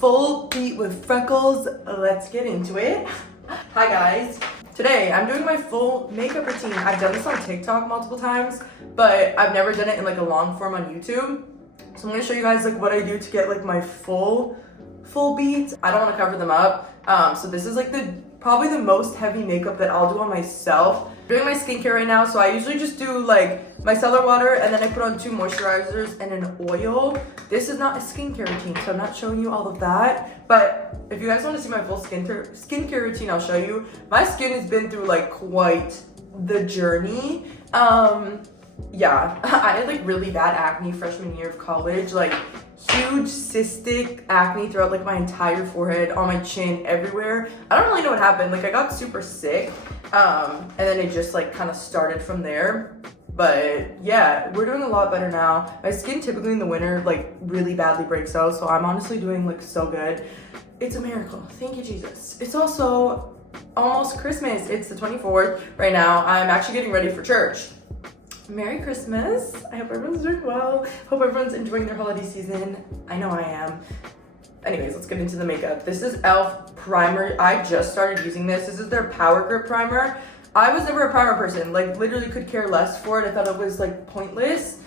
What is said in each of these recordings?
full beat with Freckles. Let's get into it. Hi guys. Today I'm doing my full makeup routine. I've done this on TikTok multiple times, but I've never done it in like a long form on YouTube. So I'm gonna show you guys like what I do to get like my full beat. I don't want to cover them up. So this is like probably the most heavy makeup that I'll do on myself. I'm doing my skincare right now, so I usually just do like micellar water and then I put on 2 moisturizers and an oil. This is not a skincare routine, so I'm not showing you all of that. But if you guys want to see my full skincare routine, I'll show you. My skin has been through like quite the journey. Yeah, I had like really bad acne freshman year of college, like huge cystic acne throughout like my entire forehead, on my chin, everywhere. I don't really know what happened. Like I got super sick, and then it just like kind of started from there. But yeah, we're doing a lot better now. My skin typically in the winter like really badly breaks out, so I'm honestly doing like so good. It's a miracle. Thank you, Jesus. It's also almost Christmas. It's the 24th right now. I'm actually getting ready for church. Merry Christmas. I hope everyone's doing well. Hope everyone's enjoying their holiday season. I know I am. Anyways, let's get into the makeup. This is e.l.f. primer. I just started using this. This is their Power Grip primer. I was never a primer person. Like literally could care less for it. I thought it was like pointless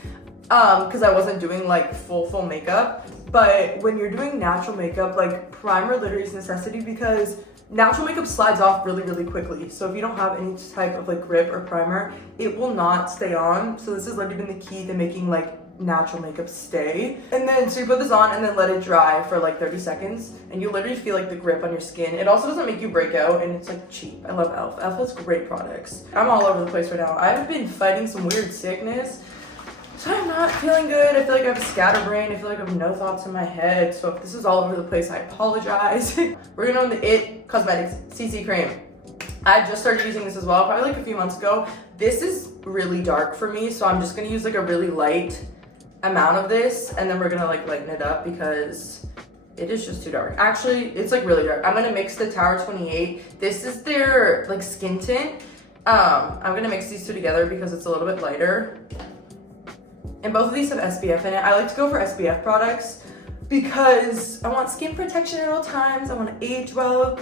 because I wasn't doing like full makeup. But when you're doing natural makeup, like primer literally is a necessity because natural makeup slides off really quickly. So if you don't have any type of like grip or primer, it will not stay on. So this has literally been the key to making like natural makeup stay. And then so you put this on and then let it dry for like 30 seconds and you literally feel like the grip on your skin. It also doesn't make you break out and it's like cheap. I love e.l.f. e.l.f. has great products. I'm all over the place right now. I've been fighting some weird sickness, so I'm not feeling good. I feel like I have a scatterbrain. I feel like I have no thoughts in my head. So if this is all over the place, I apologize. We're gonna on the IT Cosmetics CC cream. I just started using this as well, probably like a few months ago. This is really dark for me, so I'm just gonna use like a really light amount of this, and then we're gonna like lighten it up because it is just too dark. Actually, it's like really dark. I'm gonna mix the Tower 28. This is their like skin tint. I'm gonna mix these two together because it's a little bit lighter. And both of these have SPF in it. I like to go for SPF products because I want skin protection at all times. I want to age well.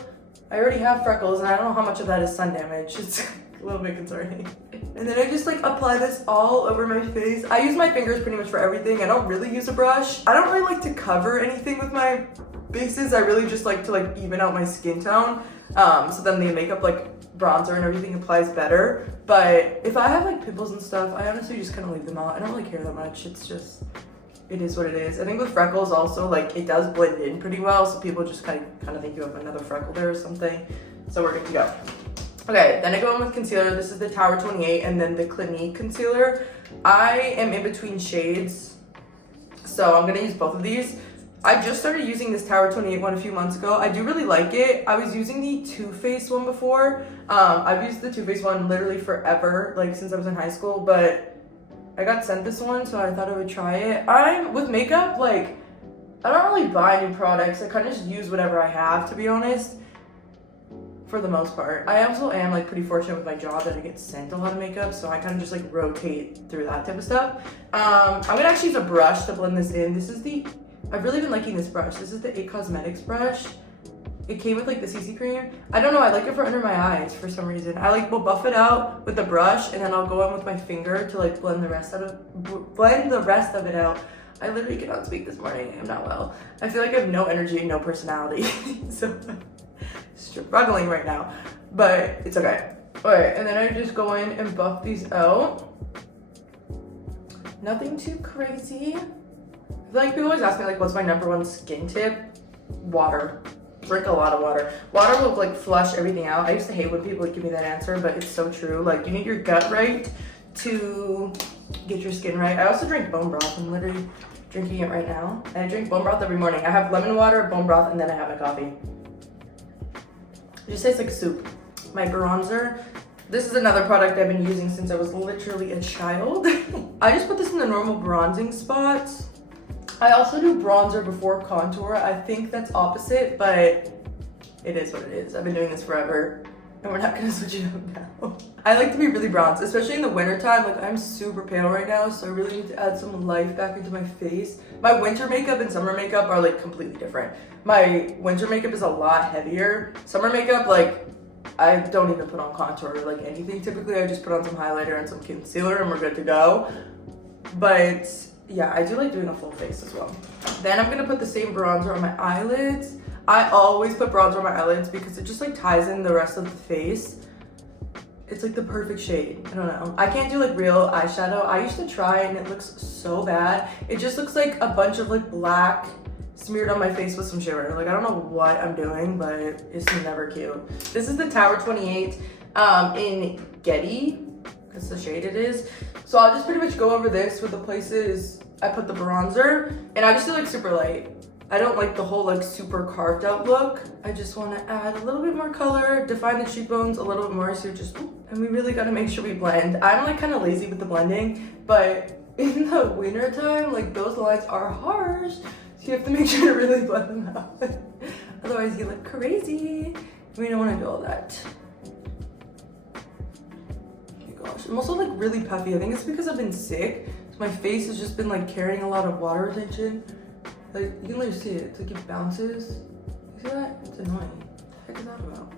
I already have freckles and I don't know how much of that is sun damage. It's a little bit concerning. And then I just like apply this all over my face. I use my fingers pretty much for everything. I don't really use a brush. I don't really like to cover anything with my bases. I really just like to like even out my skin tone. So then the makeup like bronzer and everything applies better. But if I have like pimples and stuff, I honestly just kind of leave them out. I don't really care that much. It's just, it is what it is. I think with freckles also, like it does blend in pretty well. So people just kind of think you have another freckle there or something. So we're good to go. Okay, then I go in with concealer. This is the Tower 28 and then the Clinique concealer. I am in between shades, so I'm gonna use both of these. I just started using this Tower 28 one a few months ago. I do really like it. I was using the Too Faced one before. I've used the Too Faced one literally forever, like since I was in high school, but I got sent this one, so I thought I would try it. With makeup, like, I don't really buy new products. I kind of just use whatever I have, to be honest, for the most part. I also am like pretty fortunate with my job that I get sent a lot of makeup, so I kind of just like rotate through that type of stuff. I'm gonna actually use a brush to blend this in. I've really been liking this brush. This is the IT Cosmetics brush. It came with like the CC cream. I don't know, I like it for under my eyes for some reason. I like will buff it out with the brush and then I'll go in with my finger to like blend the rest of it out. I literally cannot speak this morning. I'm not well. I feel like I have no energy, no personality. So struggling right now, but it's okay. All right, and then I just go in and buff these out. Nothing too crazy. I feel like people always ask me like, what's my #1 skin tip? Water. Drink a lot of water. Water will like flush everything out. I used to hate when people would give me that answer, but it's so true. Like you need your gut right to get your skin right. I also drink bone broth. I'm literally drinking it right now. And I drink bone broth every morning. I have lemon water, bone broth, and then I have my coffee. It just tastes like soup. My bronzer. This is another product I've been using since I was literally a child. I just put this in the normal bronzing spots. I also do bronzer before contour. I think that's opposite, but it is what it is. I've been doing this forever. and we're not gonna switch it up now. I like to be really bronzed, especially in the winter time. Like, I'm super pale right now, so I really need to add some life back into my face. My winter makeup and summer makeup are like completely different. My winter makeup is a lot heavier. Summer makeup, like, I don't even put on contour or like anything. Typically, I just put on some highlighter and some concealer and we're good to go. But yeah, I do like doing a full face as well. Then I'm gonna put the same bronzer on my eyelids. I always put bronzer on my eyelids because it just like ties in the rest of the face. It's like the perfect shade. I don't know. I can't do like real eyeshadow. I used to try and it looks so bad. It just looks like a bunch of like black smeared on my face with some shimmer. Like, I don't know what I'm doing, but it's never cute. This is the Tower 28 in Getty. That's the shade it is. So I'll just pretty much go over this with the places I put the bronzer, and I just do like super light. I don't like the whole like super carved out look. I just want to add a little bit more color, define the cheekbones a little bit more, so just, and we really got to make sure we blend. I'm like kind of lazy with the blending, but in the winter time, like those lines are harsh, so you have to make sure to really blend them out. Otherwise you look crazy. We don't want to do all that. Gosh, I'm also like really puffy. I think it's because I've been sick, so my face has just been like carrying a lot of water retention. Like, you can literally see it. It's like it bounces. You see that? It's annoying. What the heck is that about?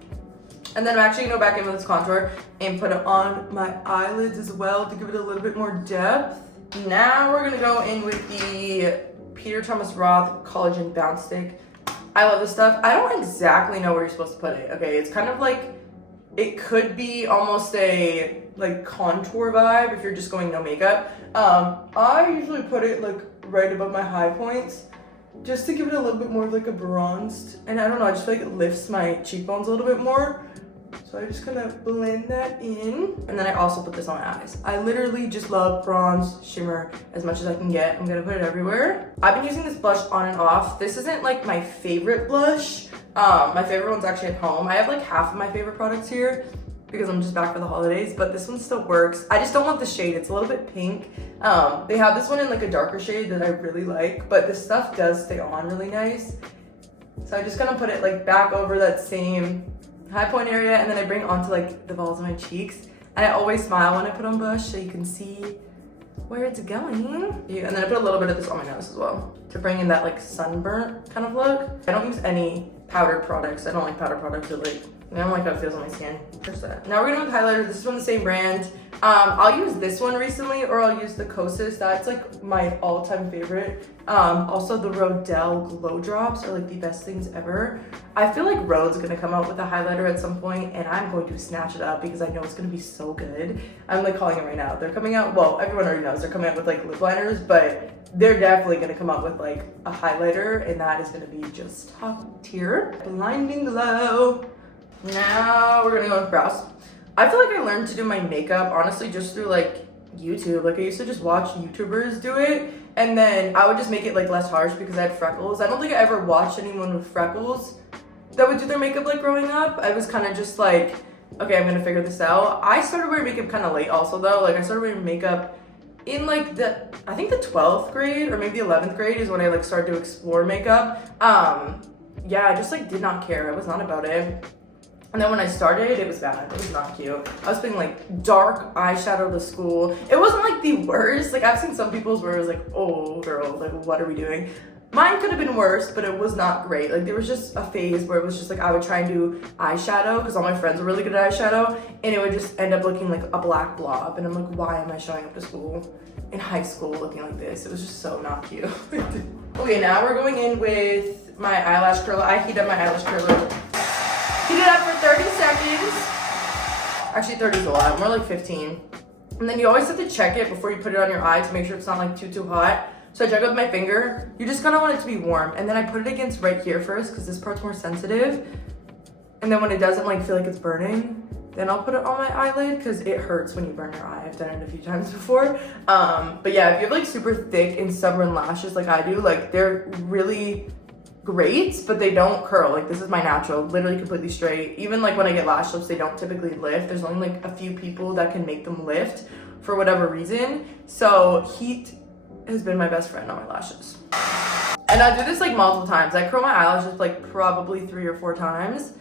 And then I'm actually gonna go back in with this contour and put it on my eyelids as well to give it a little bit more depth. Now we're gonna go in with the Peter Thomas Roth Collagen Bounce Stick. I love this stuff. I don't exactly know where you're supposed to put it. Okay, it's kind of like, it could be almost a like contour vibe if you're just going no makeup. I usually put it like right above my high points just to give it a little bit more of like a bronzed, and I don't know, I just feel like it lifts my cheekbones a little bit more. So I just kind of blend that in, and then I also put this on my eyes. I literally just love bronze shimmer as much as I can get. I'm gonna put it everywhere. I've been using this blush on and off. This isn't like my favorite blush. My favorite one's actually at home. I have like half of my favorite products here because I'm just back for the holidays, but this one still works. I just don't want the shade. It's a little bit pink. They have this one in like a darker shade that I really like, but this stuff does stay on really nice. So I just kind of put it like back over that same high point area, and then I bring it onto like the balls of my cheeks. And I always smile when I put on blush so you can see where it's going. Yeah, and then I put a little bit of this on my nose as well to bring in that like sunburnt kind of look. I don't use any powdered products. I don't like powdered products. I don't like how it feels on my skin. There's that. Now we're gonna with highlighter. This is from the same brand. I'll use this one recently, or I'll use the Kosas. That's like my all-time favorite. Also the Rodell Glow Drops are like the best things ever. I feel like Rhode's gonna come out with a highlighter at some point, and I'm going to snatch it up because I know it's gonna be so good. I'm like calling it right now. They're coming out, well, everyone already knows they're coming out with like lip liners, but they're definitely gonna come out with like a highlighter, and that is gonna be just top tier. Blinding glow. Now we're gonna go with brows. I feel like I learned to do my makeup honestly just through like YouTube. Like I used to just watch YouTubers do it, and then I would just make it like less harsh because I had freckles. I don't think I ever watched anyone with freckles that would do their makeup like growing up. I was kind of just like, okay, I'm gonna figure this out. I started wearing makeup kind of late also though. Like I started wearing makeup in like I think the 12th grade or maybe the 11th grade is when I like started to explore makeup. Yeah, I just like did not care. I was not about it. And then when I started, it was bad. It was not cute. I was putting like dark eyeshadow to school. It wasn't like the worst. Like I've seen some people's where it was like, oh girl, like what are we doing? Mine could have been worse, but it was not great. Like there was just a phase where it was just like I would try and do eyeshadow because all my friends were really good at eyeshadow, and it would just end up looking like a black blob. And I'm like, why am I showing up to school in high school looking like this? It was just so not cute. Okay, now we're going in with my eyelash curler. I heat up my eyelash curler. Heat it up for 30 seconds. Actually 30 is a lot, more like 15. And then you always have to check it before you put it on your eye to make sure it's not like too hot. So I check it with my finger. You just kind of want it to be warm. And then I put it against right here first because this part's more sensitive. And then when it doesn't like feel like it's burning, then I'll put it on my eyelid because it hurts when you burn your eye. I've done it a few times before. But yeah, if you have like super thick and stubborn lashes like I do, like they're really great, but they don't curl. Like this is my natural, literally completely straight. Even like when I get lash lifts, they don't typically lift. There's only like a few people that can make them lift for whatever reason. So heat has been my best friend on my lashes. And I do this like multiple times. I curl my eyelashes like probably 3 or 4 times.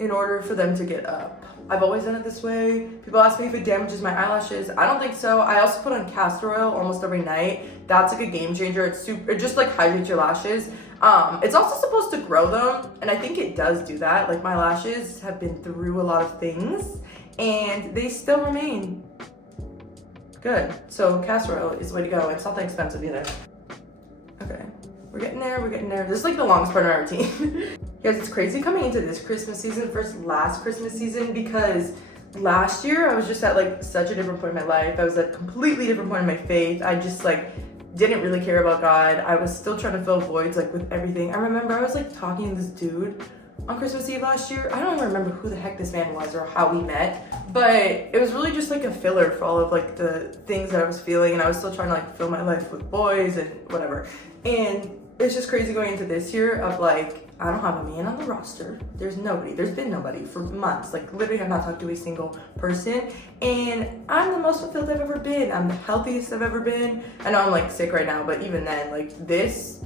in order for them to get up. I've always done it this way. People ask me if it damages my eyelashes. I don't think so. I also put on castor oil almost every night. That's like a game changer. It just like hydrates your lashes. It's also supposed to grow them, and I think it does do that. Like, my lashes have been through a lot of things and they still remain good. So castor oil is the way to go. It's not that expensive either. Okay, we're getting there. This is like the longest part of our routine. Guys, it's crazy coming into this Christmas season versus last Christmas season, because last year I was just at like such a different point in my life. I was at a completely different point in my faith. I just like didn't really care about God. I was still trying to fill voids like with everything. I remember I was like talking to this dude on Christmas Eve last year. I don't even remember who the heck this man was or how we met, but it was really just like a filler for all of like the things that I was feeling, and I was still trying to like fill my life with boys and whatever. And it's just crazy going into this year of like, I don't have a man on the roster. There's been nobody for months. Like, literally, I've not talked to a single person. And I'm the most fulfilled I've ever been. I'm the healthiest I've ever been. I know I'm like sick right now, but even then, like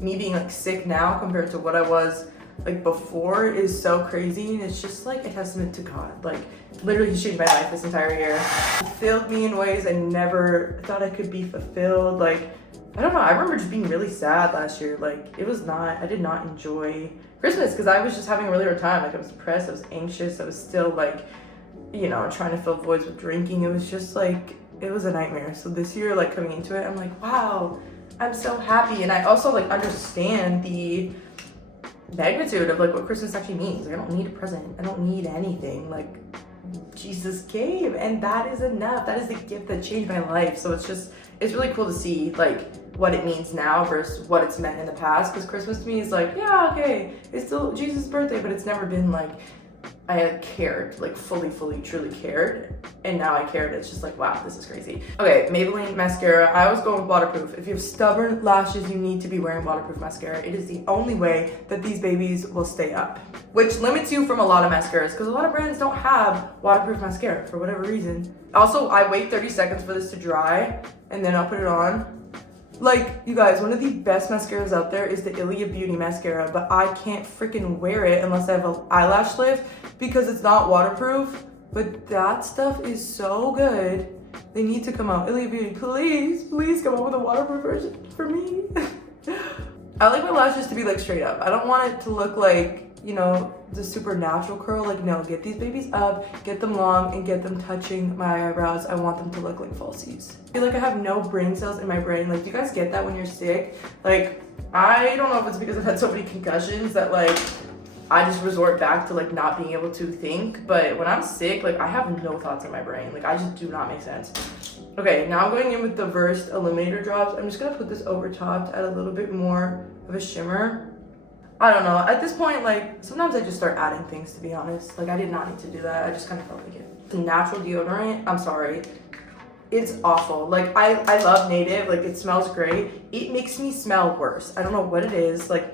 me being like sick now compared to what I was like before is so crazy. And it's just like a testament to God. Like, literally, He changed my life this entire year. He fulfilled me in ways I never thought I could be fulfilled. Like, I don't know, I remember just being really sad last year. Like, I did not enjoy Christmas because I was just having a really hard time. Like, I was depressed, I was anxious, I was still like, you know, trying to fill voids with drinking. It was just like, it was a nightmare. So this year, like, coming into it, I'm like, wow, I'm so happy. And I also like understand the magnitude of like what Christmas actually means. Like, I don't need a present, I don't need anything. Like, Jesus gave, and that is enough. That is the gift that changed my life. So it's really cool to see like what it means now versus what it's meant in the past, because Christmas to me is like, yeah, okay, it's still Jesus' birthday, but it's never been like I cared, like fully, truly cared. And now I cared. It's just like, wow, this is crazy. Okay, Maybelline mascara. I always go with waterproof. If you have stubborn lashes, you need to be wearing waterproof mascara. It is the only way that these babies will stay up, which limits you from a lot of mascaras, because a lot of brands don't have waterproof mascara for whatever reason. Also, I wait 30 seconds for this to dry and then I'll put it on. Like, you guys, one of the best mascaras out there is the Ilia Beauty mascara, but I can't freaking wear it unless I have an eyelash lift because it's not waterproof. But that stuff is so good. They need to come out. Ilia Beauty, please come out with a waterproof version for me. I like my lashes to be like straight up. I don't want it to look like, you know, the super natural curl. Like, no, get these babies up, get them long, and get them touching my eyebrows. I want them to look like falsies. I feel like I have no brain cells in my brain. Like, do you guys get that when you're sick? Like, I don't know if it's because I've had so many concussions that like I just resort back to like not being able to think. But when I'm sick, like I have no thoughts in my brain. Like, I just do not make sense. Okay, now I'm going in with the Versed Illuminator drops. I'm just gonna put this over top to add a little bit more of a shimmer. I don't know, at this point, like, sometimes I just start adding things, to be honest. Like, I did not need to do that. I just kind of felt like it. The natural deodorant, I'm sorry, it's awful. Like, I love Native. Like, it smells great. It makes me smell worse. I don't know what it is. Like,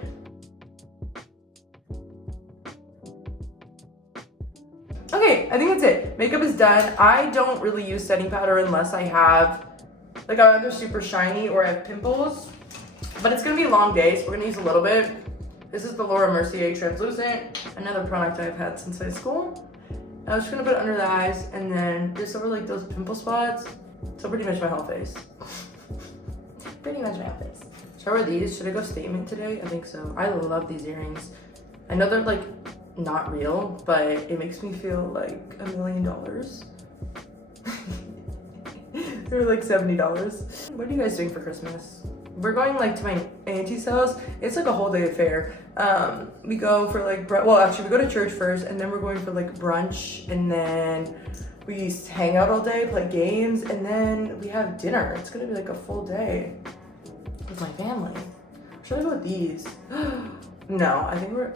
okay, I think that's it. Makeup is done. I don't really use setting powder unless I have, like, I'm either super shiny or I have pimples. But it's gonna be a long day, so we're gonna use a little bit. This is the Laura Mercier Translucent, another product I've had since high school. I was just gonna put it under the eyes and then just over like those pimple spots. So pretty much my whole face. Pretty much my whole face. Should I wear these? Should I go statement today? I think so. I love these earrings. I know they're like not real, but it makes me feel like $1 million. They're like $70. What are you guys doing for Christmas? We're going like to my auntie's house. It's like a whole day affair. We go for like, well, actually we go to church first, and then we're going for like brunch, and then we hang out all day, play games, and then we have dinner. It's gonna be like a full day with my family. Should I go with these? No, I think we're,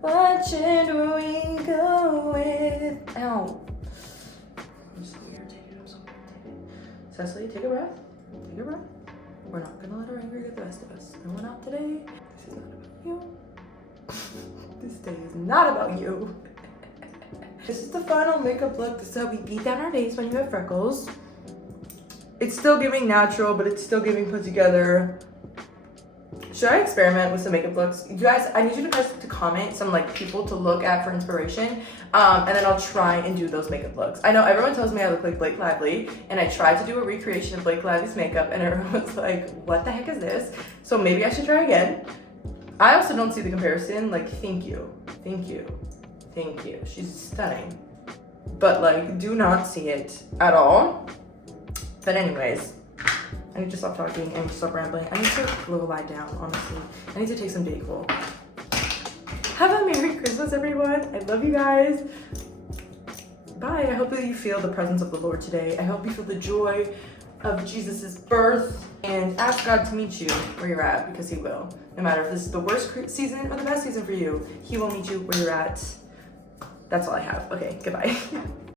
what should we go with? Ow. I'm so irritated. I'm so irritated. Cecily, take a breath. Take a breath. We're not gonna let our anger get the best of us. I went out today. This is not about you. This day is not about you. This is the final makeup look. This is how we beat down our face when you have freckles. It's still giving natural, but it's still giving put together. Should I experiment with some makeup looks? You guys, I need you guys to comment some like people to look at for inspiration. And then I'll try and do those makeup looks. I know everyone tells me I look like Blake Lively, and I tried to do a recreation of Blake Lively's makeup and everyone's like, what the heck is this? So maybe I should try again. I also don't see the comparison. Like, thank you. She's stunning. But like, do not see it at all. But anyways, I need to stop talking. I need to stop rambling. I need to go lie down, honestly. I need to take some Dayquil. Have a Merry Christmas, everyone. I love you guys. Bye. I hope that you feel the presence of the Lord today. I hope you feel the joy of Jesus's birth. And ask God to meet you where you're at, because he will. No matter if this is the worst season or the best season for you, he will meet you where you're at. That's all I have. Okay, goodbye.